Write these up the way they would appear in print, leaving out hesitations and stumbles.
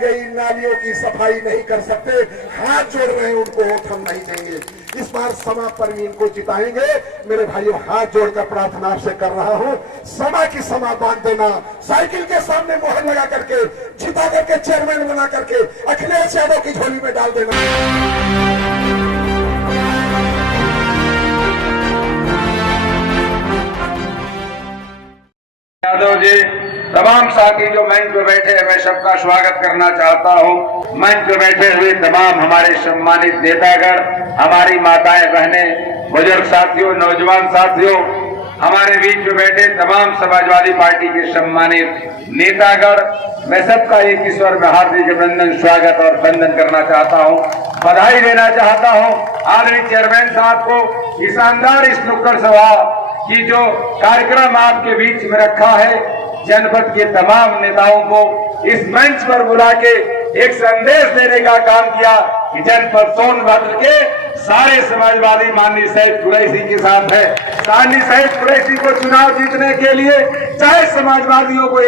गई नालियों की सफाई नहीं कर सकते, हाथ जोड़ रहे हैं, उनको वोट हम नहीं देंगे। इस बार समा परवीन को जिताएंगे। मेरे भाइयों, हाथ जोड़कर प्रार्थना आपसे कर रहा हूं, समा की समा बांध देना, साइकिल के सामने मोहर लगा करके जिता करके चेयरमैन बना करके अखिलेश यादव की झोली में डाल देना। यादव जी, तमाम साथी जो मंच पे बैठे हैं, मैं सबका स्वागत करना चाहता हूं। मंच पे बैठे हुए तमाम हमारे सम्मानित नेतागण, हमारी माताएं बहनें, बुजुर्ग साथियों, नौजवान साथियों, हमारे बीच में बैठे तमाम समाजवादी पार्टी के सम्मानित नेतागण, मैं सबका एक ईश्वर में हार्दिक अभिनंदन, स्वागत और वंदन करना चाहता हूं, बधाई देना चाहता हूं आदरणीय चेयरमैन साहब को। इस शानदार इस नुक्कड़ सभा की जो कार्यक्रम आपके बीच में रखा है, जनपद के तमाम नेताओं को इस मंच पर बुला के एक संदेश देने का काम किया कि जनपद सोनभद्र के सारे समाजवादी माननीय सैयद कुरैशी के साथ है। माननीय सैयद कुरैशी को चुनाव जीतने के लिए चाहे समाजवादियों को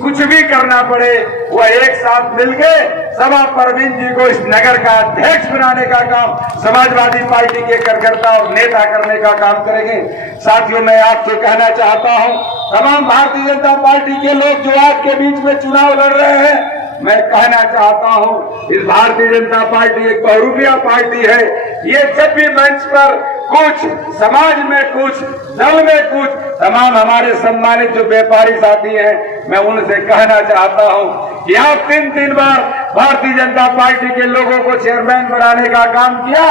कुछ भी करना पड़े, वह एक साथ मिलके समा परवीन जी को इस नगर का अध्यक्ष बनाने का काम समाजवादी पार्टी के कार्यकर्ता और नेता करने का काम करेंगे। साथियों, मैं आपसे कहना चाहता हूं, तमाम भारतीय जनता पार्टी के लोग जो आपके बीच में चुनाव लड़ रहे हैं, मैं कहना चाहता हूं, इस भारतीय जनता पार्टी एक बहुरूपिया पार्टी है। ये जब भी मंच पर कुछ, समाज में कुछ, दल में कुछ, तमाम हमारे सम्मानित जो व्यापारी साथी हैं, मैं उनसे कहना चाहता हूं कि आप 3 बार भारतीय जनता पार्टी के लोगों को चेयरमैन बनाने का काम किया।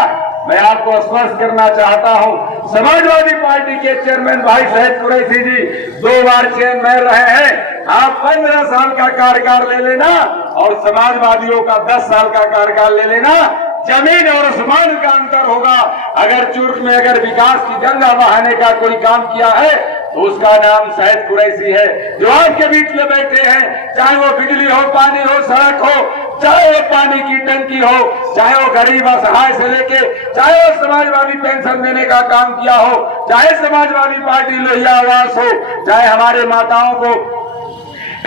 मैं आपको स्पष्ट करना चाहता हूं, समाजवादी पार्टी के चेयरमैन भाई सैयद कुरैशी जी 2 बार चेयरमैन रहे हैं। आप 15 साल का कार्यकाल ले लेना और समाजवादियों का 10 साल का कार्यकाल ले लेना, जमीन और आसमान का अंतर होगा। अगर चुर्क में अगर विकास की गंगा बहाने का कोई काम किया है तो उसका नाम सैयद कुरैशी है, जो आपके बीच में बैठे हैं। चाहे वो बिजली हो, पानी हो, सड़क हो, चाहे वो पानी की टंकी हो, चाहे वो गरीब असहाय से लेके, चाहे वो समाजवादी पेंशन देने का काम किया हो, चाहे समाजवादी पार्टी लोहिया आवास हो, चाहे हमारे माताओं को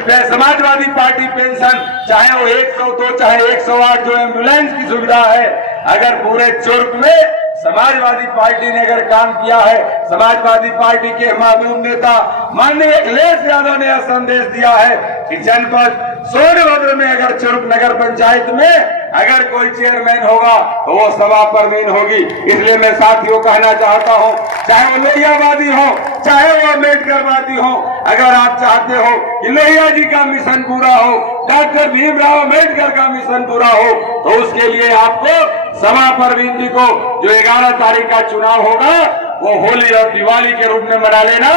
समाजवादी पार्टी पेंशन, चाहे वो 102 चाहे 108 जो एम्बुलेंस की सुविधा है, अगर पूरे चुर्क में समाजवादी पार्टी ने अगर काम किया है, समाजवादी पार्टी के महबूब नेता माननीय अखिलेश यादव ने यह संदेश दिया है कि जनपद सोनभद्र में अगर चुर्क नगर पंचायत में अगर कोई चेयरमैन होगा तो वो समा परवीन होगी। इसलिए मैं साथियों कहना चाहता हूं, चाहे वो लोहियावादी हो, चाहे वो अम्बेडकरवादी हो, अगर आप चाहते हो कि लोहिया जी का मिशन पूरा हो, डॉक्टर भीमराव अम्बेडकर का मिशन पूरा हो, तो उसके लिए आपको समा परवीन जी को जो 11 तारीख का चुनाव होगा वो होली और दिवाली के रूप में मना लेना।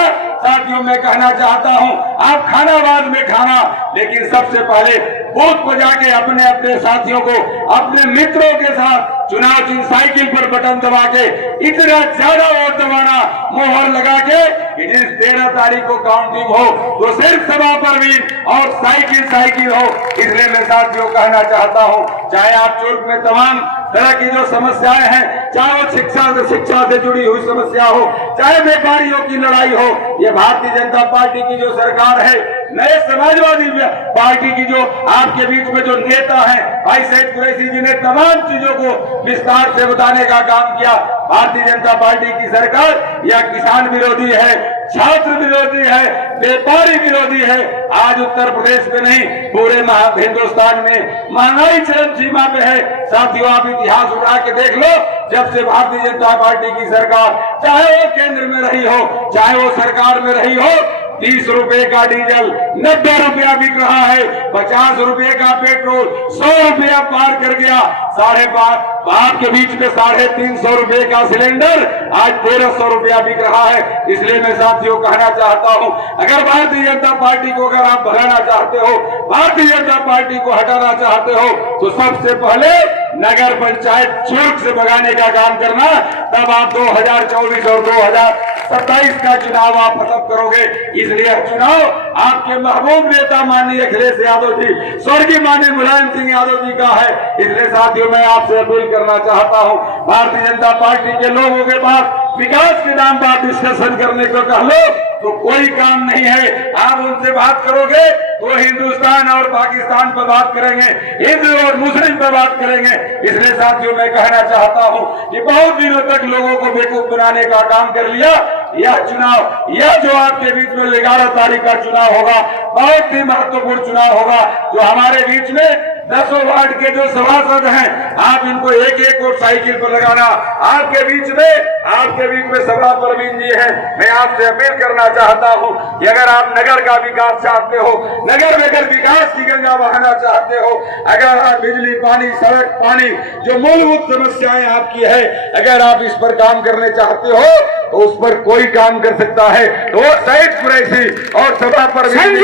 साथियों, मैं कहना चाहता हूं, आप खाना बाद में खाना, लेकिन सबसे पहले बूथ पर जाके अपने अपने साथियों को, अपने मित्रों के साथ चुनाव चिन्ह साइकिल पर बटन दबा के इतना ज्यादा वोट दबाना, मोहर लगा के कि जिस 13 तारीख को काउंटिंग हो तो सिर्फ समा परवीन और साइकिल हो। इसलिए मैं साथियों कहना चाहता हूं, चाहे आप चुर्क में तमाम तरह की जो समस्याएं हैं, चाहे वो शिक्षा से जुड़ी हुई समस्या हो, चाहे व्यापारियों की लड़ाई हो, ये भारतीय जनता पार्टी की जो सरकार है, नए समाजवादी पार्टी की जो आपके बीच में जो नेता है भाई सैयद कुरैशी जी ने तमाम चीजों को विस्तार से बताने का काम किया। भारतीय जनता पार्टी की सरकार या किसान विरोधी है, छात्र विरोधी है, व्यापारी विरोधी है। आज उत्तर प्रदेश में नहीं, पूरे हिंदुस्तान में महंगाई चरम सीमा पे है। साथियों, आप इतिहास उठा के देख लो, जब से भारतीय जनता पार्टी की सरकार, चाहे वो केंद्र में रही हो, चाहे वो सरकार में रही हो, 30 रुपए का डीजल 90 रुपया बिक रहा है, 50 रुपए का पेट्रोल 100 रुपया पार कर गया, 5.5 आपके बीच में 350 रुपए का सिलेंडर आज 1300 रुपया बिक रहा है। इसलिए मैं साथियों कहना चाहता हूं, अगर भारतीय जनता पार्टी को अगर आप बढ़ाना चाहते हो, भारतीय जनता पार्टी को हटाना चाहते हो, तो सबसे पहले नगर पंचायत चुर्क से भगाने का काम करना, तब आप 2024 और 2027 का चुनाव आप खत्म करोगे। इसलिए चुनाव आपके महबूब नेता माननीय अखिलेश यादव जी, स्वर्गीय माननीय मुलायम सिंह यादव जी का है। इसलिए साथियों, मैं आपसे अपील करना चाहता हूं, भारतीय जनता पार्टी के लोगों के पास विकास के नाम पर डिस्कशन करने को कह लो, तो कोई काम नहीं है। आप उनसे बात करोगे तो हिंदुस्तान और पाकिस्तान पर बात करेंगे, हिंदू और मुस्लिम पर बात करेंगे। इसलिए साथियों मैं कहना चाहता हूं कि बहुत दिनों तक लोगों को बेवकूफ बनाने का काम कर लिया। यह चुनाव, यह जो आपके बीच में 11 तारीख का चुनाव होगा, बहुत ही महत्वपूर्ण चुनाव होगा। जो हमारे बीच में 10 वार्ड के जो सभासद हैं, आप इनको एक एक वोट साइकिल पर लगाना। आपके बीच में सभा परवीन जी हैं, मैं आपसे अपील करना चाहता हूं कि अगर आप नगर का विकास चाहते हो, नगर में अगर विकास की गंगा बहाना चाहते हो, अगर आप बिजली, पानी, सड़क, पानी जो मूलभूत समस्याएं आपकी है, अगर आप इस पर काम करने चाहते हो तो उस पर कोई काम कर सकता है। तो सईद कुरैशी और सभा परवीन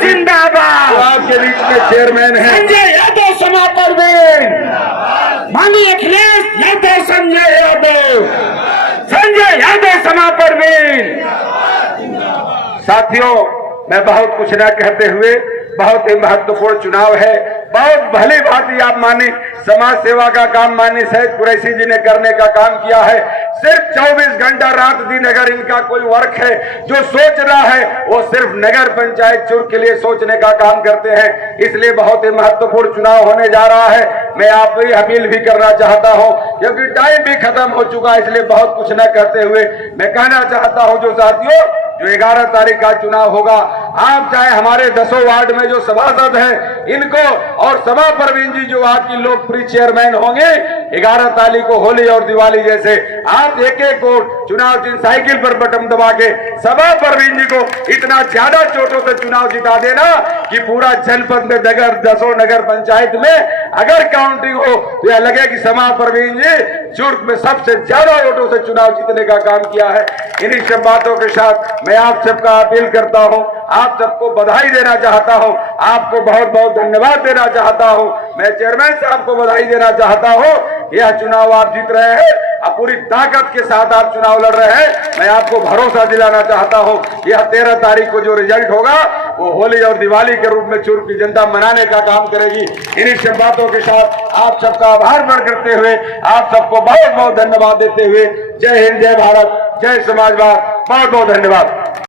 जिंदाबाद आपके बीच में चेयरमैन है। संजय यादव सभा परवीन, माननीय अखिलेश यादव, संजय यादव, संजय यादव सभा परवीन। साथियों मैं बहुत कुछ न कहते हुए, बहुत ही महत्वपूर्ण चुनाव है, बहुत भली भांति आप मानी समाज सेवा का काम माननीय सईद कुरैशी जी ने करने का काम किया है। सिर्फ 24 घंटा रात दिन अगर इनका कोई वर्क है जो सोच रहा है, वो सिर्फ नगर पंचायत चुर के लिए सोचने का काम करते हैं। इसलिए बहुत ही महत्वपूर्ण चुनाव होने जा रहा है। मैं आप ही अपील भी करना चाहता हूं क्योंकि टाइम भी खत्म हो चुका है, इसलिए बहुत कुछ न कहते हुए मैं कहना चाहता हूं जो साथियों जो 11 तारीख का चुनाव होगा, आप चाहे हमारे 10 वार्ड में जो सभासद हैं इनको और सभा परवीन जी जो आपकी लोकप्रिय चेयरमैन होंगे, 11 तारीख को होली और दिवाली जैसे आप एक एक वोट चुनाव चिन्ह साइकिल पर बटन दबा के सभा परवीन जी को इतना ज्यादा चोटों से चुनाव जिता देना कि पूरा जनपद में 10 नगर पंचायत में अगर काउंटिंग हो तो यह लगे कि सभा परवीन जी चुर्क में सबसे ज्यादा वोटों से चुनाव जीतने का काम किया है। इन्हीं सब बातों के साथ मैं आप सबका अपील करता हूं, आप सबको बधाई देना चाहता हूं, आपको बहुत बहुत धन्यवाद देना चाहता हूं। मैं चेयरमैन साहब को बधाई देना चाहता हूं। यह चुनाव आप जीत रहे हैं, अब पूरी ताकत के साथ आप चुनाव लड़ रहे हैं। मैं आपको भरोसा दिलाना चाहता हूं, यह 13 तारीख को जो रिजल्ट होगा वो होली और दिवाली के रूप में चुर्क की जनता मनाने का काम करेगी। इन्हीं सब बातों के साथ आप सबका आभार व्यक्त करते हुए, आप सबको बहुत बहुत धन्यवाद देते हुए, जय हिंद, जय भारत, जय समाजवाद, बहुत बहुत धन्यवाद।